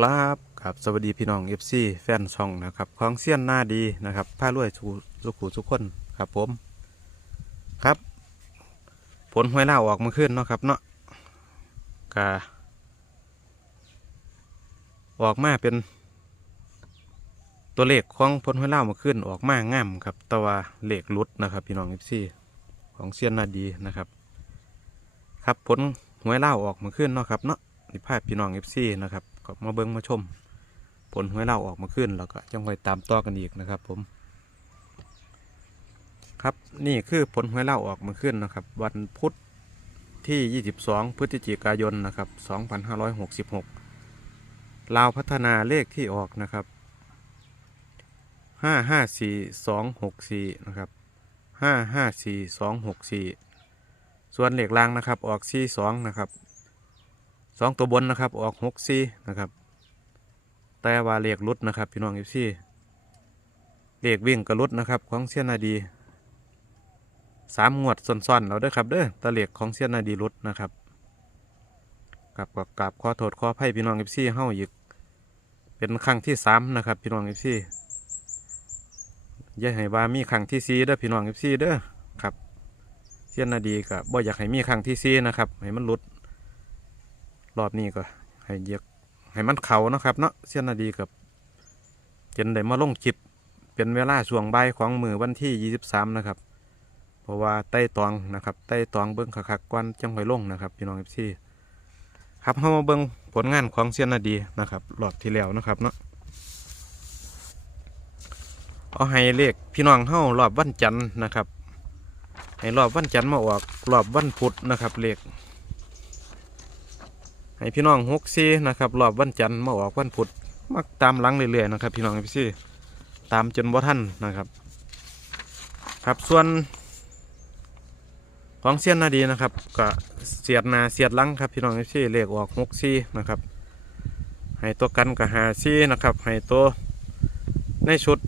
ครับครับสวัสดีพี่น้อง FC แฟนช่องนะครับของเซียนหน้าดีนะครับผ้ารวยสุสุขุทุกคนครับผมครับ ผลหวยเล่าออกมาขึ้นเนาะครับเนาะกาออกมาเป็น ตัวเลขของผลหวยเล่ามาขึ้นออกมางามครับ แต่ว่าเลขลุดนะครับ พี่น้อง FC ของเซียนหน้าดีนะครับ ครับผลหวยเล่าออกมาขึ้นเนาะครับเนาะนี่ภาพพี่น้องเอฟซีนะครับ ก็มาเบิ้งมาชม ผลหวยเราออกมาขึ้นแล้วก็จังไว้ตามต่อกันอีกนะครับ ผม ครับนี่คือผลหวยเราออกมาขึ้นนะครับ วันพุธที่ 22 พฤศจิกายนนะครับ 2566 ลาวพัฒนาเลขที่ออกนะครับ 554264 นะครับ 554264 ส่วนเหล็กลางนะครับ ออก 42 นะครับ สองตัวบนนะครับ ออกหกซีนะครับ แต่ว่าเลขรุดนะครับพี่น้องเอฟซีเลขวิ่งกระรุดนะครับ ของเซียนาดีสามงวดซ้อนๆเราด้อครับเด้อตะเลขของเซียนาดีรุดนะครับกับกับกับขอโทษขออภัยพี่น้องเอฟซีเฮาอีกเป็นครั้งที่สามนะครับพี่น้องเอฟซีอย่าให้ว่ามีครั้งที่สี่เด้อพี่น้องเอฟซีเด้อครับเซียนาดีก็บ่อยากให้มีครั้งที่สี่นะครับให้มันหลุด รอบนี้ก็ให้เยียกให้มันเขานะครับเนาะเสียนาดีกับจนได้มาลงคลิปเป็นเวลาช่วงใบของมือวันที่ 23 นะครับ เพราะว่าใต้ตองนะครับใต้ตองเบิ้งคักๆกวนจังหอยลงนะครับพี่น้องเอฟซีครับเข้ามาเบิ้งผลงานของเสียนาดีนะครับรอบที่แล้วนะครับเนาะเอาให้เลขพี่น้องเข้ารอบวันจันทร์นะครับ ให้รอบวันจันทร์มาออกรอบวันพุธนะครับเลข ให้พี่น้องหกซีนะครับรอบวันจันทร์มาออกวันพุธมาตามหลังเรื่อยๆนะครับ พี่น้องพี่ซีตามจนบ่ทันนะครับ ครับส่วนของเซียนนาดีนะครับก็เสียดนาเสียดลังครับพี่น้องพี่ซีเลขออกหกซีนะครับให้ตัวกันกับหาซีนะครับให้ตัวในชุด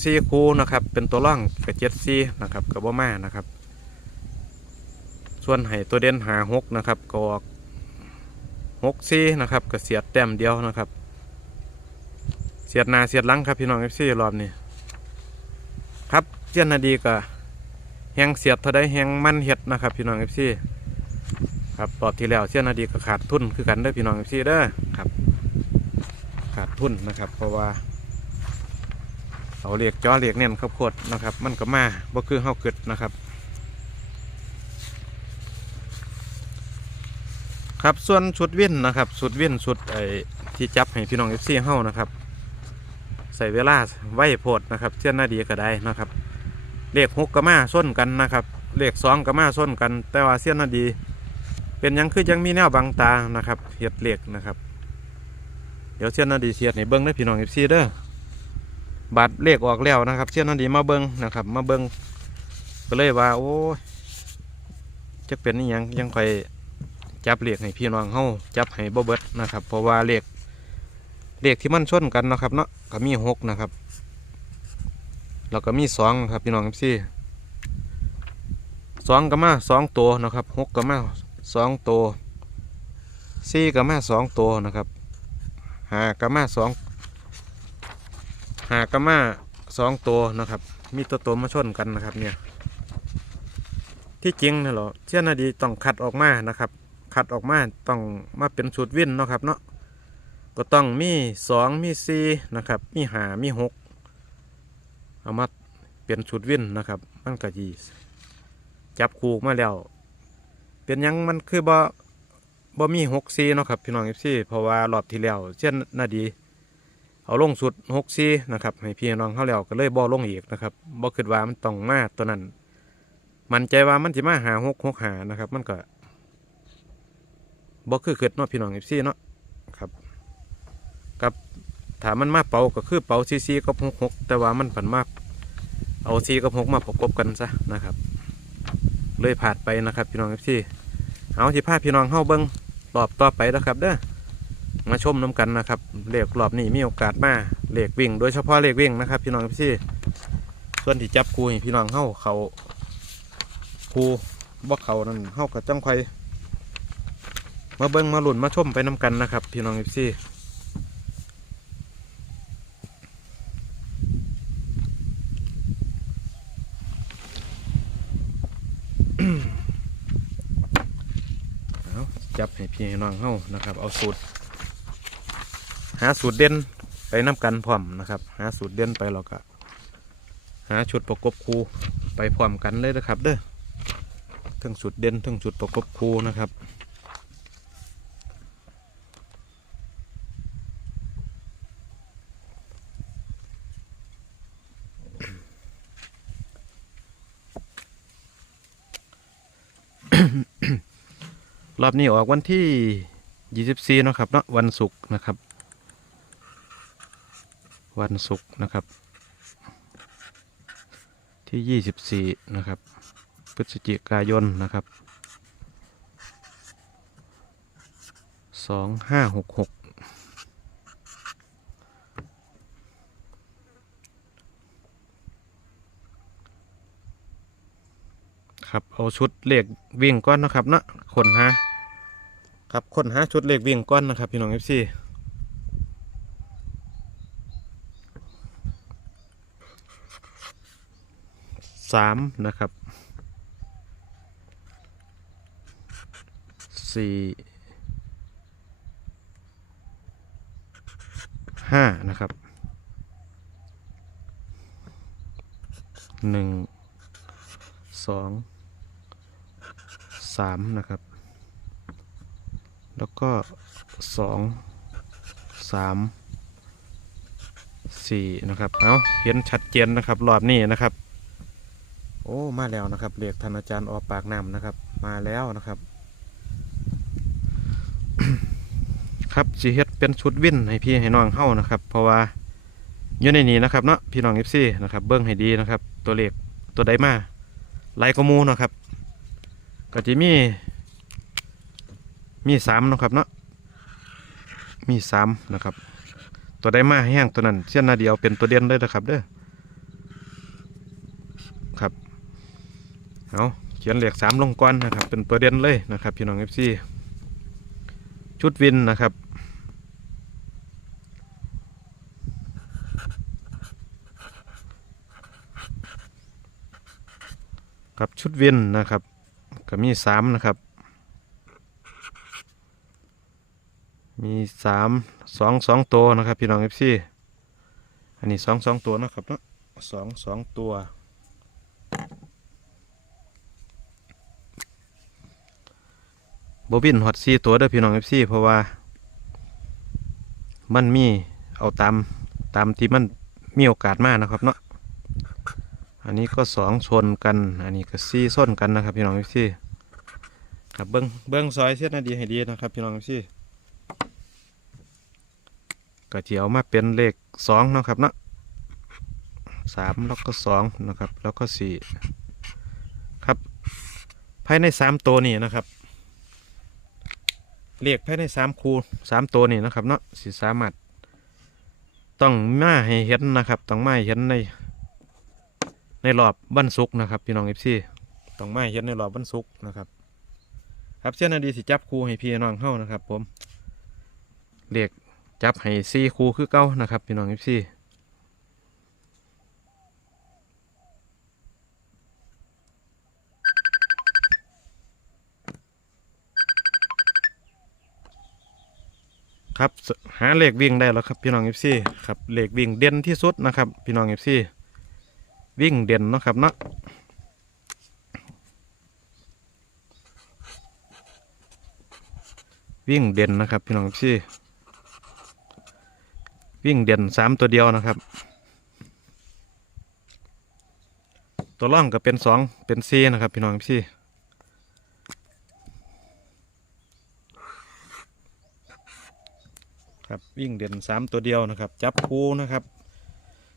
ซีคูนะครับ เป็นตัวร่องกับเจ็ดซีนะครับกับบ่มานะครับ ส่วนให้ตัวเด่นหาหกนะครับก็ออก หกซีนะครับก็เสียดแต้มเดียวนะครับ เสียดหนาเสียดหลังครับพี่น้องเอฟซีรอบนี้ครับเจียนนาดีก็แหงเสียดเท่าใดแหงมันเห็ดนะครับ พี่น้องเอฟซีครับรอบที่แล้วเจียนนาดีก็ขาดทุนคือกันเด้อพี่น้องเอฟซีเด้อครับ ขาดทุนนะครับ เพราะว่าเอาเหล็กจ้อเหล็กเนี่ยข้าวโพดนะครับ มันก็มาบ่คือเฮาเกิดนะครับ ครับส่วนชุดวิ่นนะครับชุดวิ่นชุดไอ้ที่จับให้พี่น้องเอฟซีเฮานะครับใส่เวลาไว้โพดนะครับเช่นหน้าดีก็ได้นะครับเลขหกก็มาส้นกันนะครับเลขสองก็มาส้นกัน แต่ว่าเส้นหน้าดี เป็นยังคือยังมีแนวบังตานะครับเห็ดเลขนะครับ เดี๋ยวเส้นหน้าดีเสียดในเบิ้งได้พี่น้องเอฟซีเด้อบัตรเลขออกแล้วนะครับเส้นหน้าดีมาเบิ้งนะครับ มาเบิ้งก็เลยว่าโอ้ยจะเป็นยังยังค่อย จับเลขให้พี่น้องเฮาจับให้บ่เบิดนะครับ เพราะว่าเลขเลขที่มันชนกันนะครับเนาะก็มีหกนะครับแล้วก็มีสองครับพี่น้องพี่สองก็มาสองตัวนะครับหกก็มาสองตัวสี่ก็มาสองตัวนะครับหาก็มาสองหาก็มาสองตัวนะครับ มีตัวตัวมาชนกันนะครับเนี่ยที่จริงนี่ยเหรอเจ้าหน้าดีต้องคัดออกมานะครับ คัดออกมาต้องมาเป็นชุดวิ่นเนาะครับเนาะก็ต้องมีสองมีสี่นะครับมีหามีหกเอามาเป็นชุดวิ่นนะครับมันก็จีจับคูมาแล้ว เป็นยังมันคือบ่บ่มีหกซีเนาะครับพี่น้องเอฟซีเพราะว่ารอบที่แล้วเช่นนาดี เอาลงสุดหกซีนะครับให้พี่น้องเขาแล้วก็เลยบ่ลงอีกนะครับบ่คิดว่ามันต้องมาตัวนั้น มันใจว่ามันจะมาหาหกหกหานะครับ มันก็ บ่คือเกิดเนาะพี่น้องเอฟซีเนาะครับกับถามมันมาเป่าก็คือเป่าซีซีกับหกหกแต่ว่ามันผันมากเอาซีกับหกมาประกบกันซะนะครับ เลยผ่านไปนะครับพี่น้องเอฟซีเอาที่พาพี่น้องเข้าเบิ้งรอบต่อไปนะครับเด้อมาชมน้กันนะครับเหลขรอบนี้มีโอกาสมาเหลขวิ่ง โดยเฉพาะเหลขวิ่งนะครับ พี่น้องเอฟซีส่วนที่จับคูพี่น้องเข้าเขาคูบ่เขานั่นเข้ากับจังไค มาเบิ้งมาหลุนมาชมไปน้ากันนะครับ พี่น้องเอฟซีจับให้พี่น้องเข้านะครับ เอาสูตร หาสูตรเด่นไปน้ากันพร้อมนะครับ หาสูตรเด่นไปเราก็หาชุดประกบคูไปพร้อมกันเลยนะครับ เด้อทั้งสูตรเด่นทั้งชุดประกบคูนะครับ รอบนี้ออกวันที่ 24 เนาะครับเนาะวันศุกร์นะครับ วันศุกร์นะครับ ที่ 24 นะครับ พฤศจิกายนนะครับ 2566ครับ เอาชุดเลขวิ่งก้อนนะครับเนาะคนหา ครับคนหาชุดเลขวิ่งก้อนนะครับพี่น้องเอฟซีสามนะครับสี่ห้านะครับหนึ่งสองสามนะครับ แล้วก็สองสามสี่นะครับ เอาเห็นชัดเจนนะครับ รอบนี้นะครับ โอ้ มาแล้วนะครับเรียกท่านอาจารย์ออกปากน้ำนะครับ มาแล้วนะครับ ครับสีเฮ็ดเป็นชุดวิ่นให้พี่ให้น้องเฮ้านะครับ เพราะว่าอยู่ในนี้นะครับเนาะพี่น้องเอฟซีนะครับ เบิ้งให้ดีนะครับ ตัวเลขตัวใดมาไลายกมูนะครับ ก็จะมี มีสามนะครับเนาะมีสามนะครับ ตัวได้มาแห้งตัวนั้นเส้นนาเดียวเป็นตัวเด่นเลยนะครับเด้อครับเอาเขียนเหล็กสามลงก้อนนะครับ เป็นตัวเด่นเลยนะครับ พี่น้องเอฟซีชุดวินนะครับครับชุดวินนะครับก็มีสามนะครับ มีสามสองสองตัวนะครับพี่น้องเอฟซีอันนี้สองสองตัวนะครับเนาะสองสองตัว โบบินฮอตซีตัวเด้อพี่น้องเอฟซีเพราะว่า มันมีเอาตามตามที่มันมีโอกาสมากนะครับเนาะอันนี้ก็สองชนกัน อันนี้ก็ซีส้นกันนะครับพี่น้องเอฟซีครับเบิ้งเบิ้งซอยเสียนาดีให้ดีนะครับพี่น้องเอฟซี ก็จะเอามาเป็นเลขสองเนาะครับเนาะสามแล้วก็สองนะครับแล้วก็สี่ครับภายในสามตัวนี้นะครับเรียกภายในสามคูสามตัวนี่นะครับเนาะสิสามารถต้องมาให้เห็นนะครับ ต้องมาเห็นใน ในรอบวันศุกนะครับพี่น้องเอฟซีต้องมาเห็นในรอบวันศุกนะครับ ครับเช่นนาดีสิจับคูให้พี่น้องเข้านะครับ ผมเรียก จับให้ซีคูคือเก้านะครับ พี่น้องเอฟซีครับหาเลขวิ่งได้แล้วครับพี่น้องเอฟซีครับเลขวิ่งเด่นที่สุดนะครับ พี่น้องเอฟซีวิ่งเด่นเนาะครับเนาะวิ่งเด่นนะครับ พี่น้องเอฟซี วิ่งเด่นสามตัวเดียวนะครับ ตัวล่องก็เป็นสองเป็นซีนะครับ พี่น้องเอฟซีครับวิ่งเด่นสามตัวเดียวนะครับ จับคู่นะครับ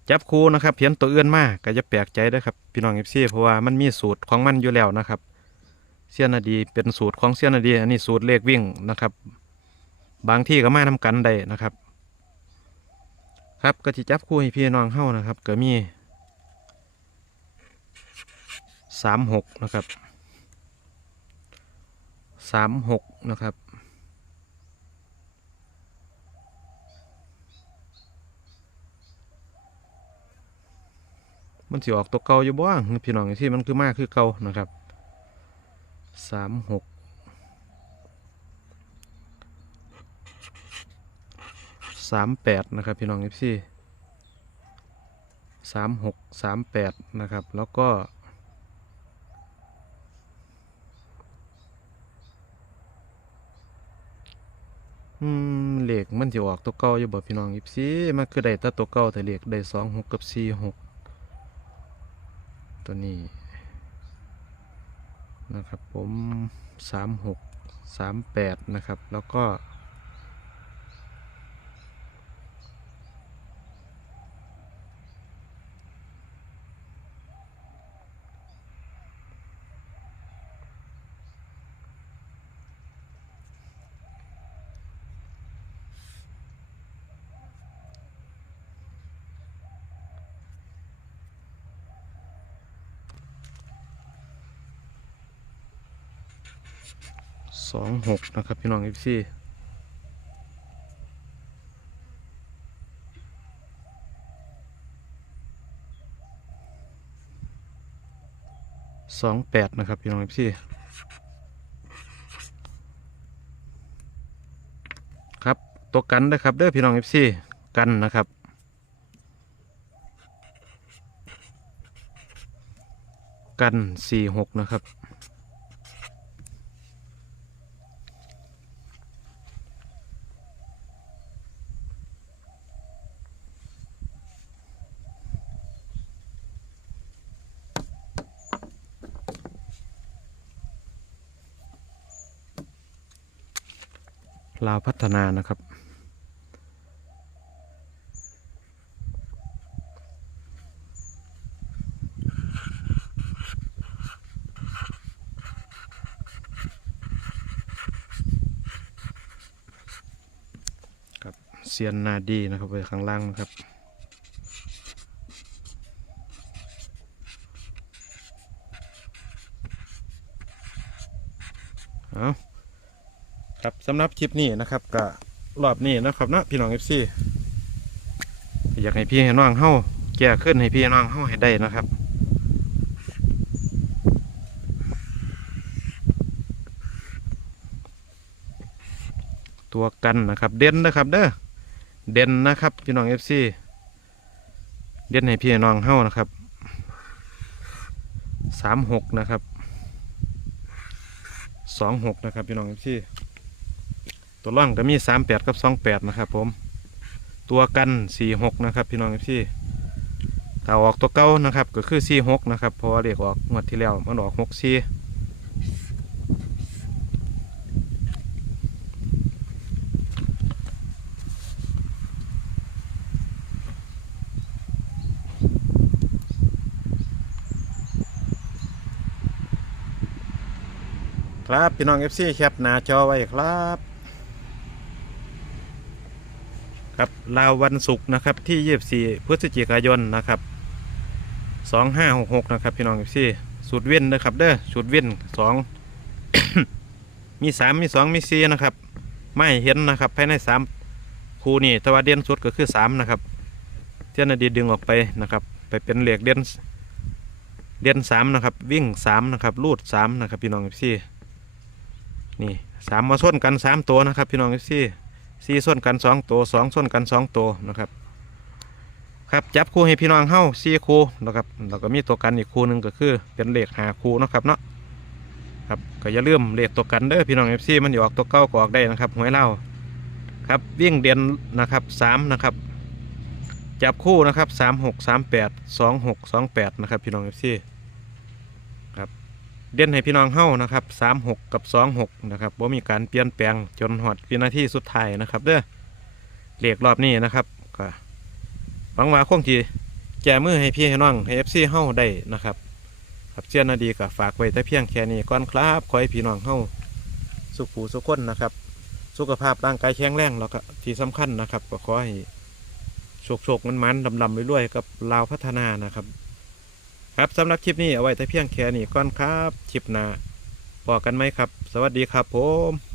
จับคู่นะครับเพียนตัวเอื่นมากก็จะแปลกใจด้ครับพี่น้องเอฟซีเพราะว่ามันมีสูตรของมันอยู่แล้วนะครับ เสี้ยนนาดีเป็นสูตรของเสี้ยนนาดี อันนี้สูตรเลขวิ่งนะครับ บางที่ก็มาทำกันได้นะครับ ครับก็จะจับคู่ให้พี่น้องเข้านะครับ ก็มีสามหกนะครับสามหกนะครับมันสิออกตัวเก่าอยู่บ้างพี่น้องที่มันคือมากคือเก่านะครับสามหก สามแปดนะครับพี่น้องเอฟซีสามหกสามแปดนะครับ แล้วก็เหล็กมันจะออกตัวเก่าอยู่บ่พี่น้องยิบซีมันคือได้ต่ตัวเก่าแต่เหล็กได้สองหกกับสี่หกตัวนี้นะครับผมสามหกสามแปดนะครับ แล้วก็ สองหกนะครับพี่น้องยิบซีสองแปดนะครับพี่น้องยิบซีครับตัวกันนะครับเด้อพี่น้องยิบซีกันนะครับกันสี่หกนะครับ ลาวพัฒนานะครับ ครับเซียนนาดีนะครับไปข้างล่างนะครับ เอาครับสำหรับคลิปนี้นะครับก็รอบนี้นะครับนะพี่น้องเอฟซีอยากให้พี่ให้น้องเฮาแก้ขึ้นให้พี่ให้น้องเฮาให้ได้นะครับตัวกันนะครับ เด่นนะครับเด้อเด่นนะครับพี่น้องเอฟซีเด่นให้พี่ให้น้องเฮานะครับสามหกนะครับสองหกนะครับพี่น้องเอฟซี ตัวล่องก็มีสามแปดกับสองแปดนะครับผม ตัวกันสี่หกนะครับ พี่น้องเอฟซีถ้าออกตัวเก้านะครับ ก็คือสี่หกนะครับเพราะว่าเรียกออกงวดที่แล้วมันออกหกสี่ครับ พี่น้อง FC แคปหน้าจอไว้ครับ ครับลาววันศุกร์นะครับที่ 24 พฤศจิกายนนะครับ 2566 นะครับพี่น้อง FC สูตรเว้นนะครับเด้อสูตรเว้น2 มี 3 มี 2 มี 4 นะครับ ไม่เห็นนะครับภายใน 3 คูนี่ต่ว่าเด่นสุดก็คือ 3 นะครับเจ้าหน้าที่ดึงออกไปนะครับ ไปเป็นเหล็กเด่นเด่น3นะครับ วิ่ง 3 นะครับลูด 3 นะครับพี่น้อง FC นี่สามมาส้นกันสามตัวนะครับ พี่น้องเสี่ส้นกันสองตัวสองส้นกันสองตัวนะครับ ครับจับคู่ให้พี่น้องเฮ้าสี่คู่นะครับแล้วก็มีตัวกันอีกคู่หนึ่งก็คือเป็นเลขหาคู่นะครับเนาะครับก็อย่าลืมเลขตัวกันเด้อพี่น้องเอฟซีมันอยู่ออกตัวเก้าก็ออกได้นะครับหวยเล่าครับวิ่งเด่นนะครับสามนะครับจับคู่นะครับสามหกสามแปดสองหกสองแปดนะครับพี่น้องเอฟซี เด่นให้พี่น้องเฮ้านะครับสามหกกับสองหกนะครับว่ามีการเปลี่ยนแปลงจนหอดวินาทีสุดท้ายนะครับเด้อเรียกรอบนี้นะครับก็หวังว่าคงจีแก้มือให้พี่ให้น้องให้เอฟซีเฮ้าได้นะครับครับเจ้านาดีก็ฝากไว้แต่เพียงแค่นี้ก่อนครับขอให้พี่น้องเฮ้าสุขผูสุขคนนะครับ สุขภาพร่างกายแข็งแรงแล้วก็ที่สำคัญนะครับ ก็ขอให้โชคโชคมันมันดำดำๆรวยๆกับลาวพัฒนานะครับ ครับสำหรับคลิปนี้เอาไว้แต่เพียงแค่นี้ก่อนครับคลิปหน้าพอกันไหมครับ สวัสดีครับผม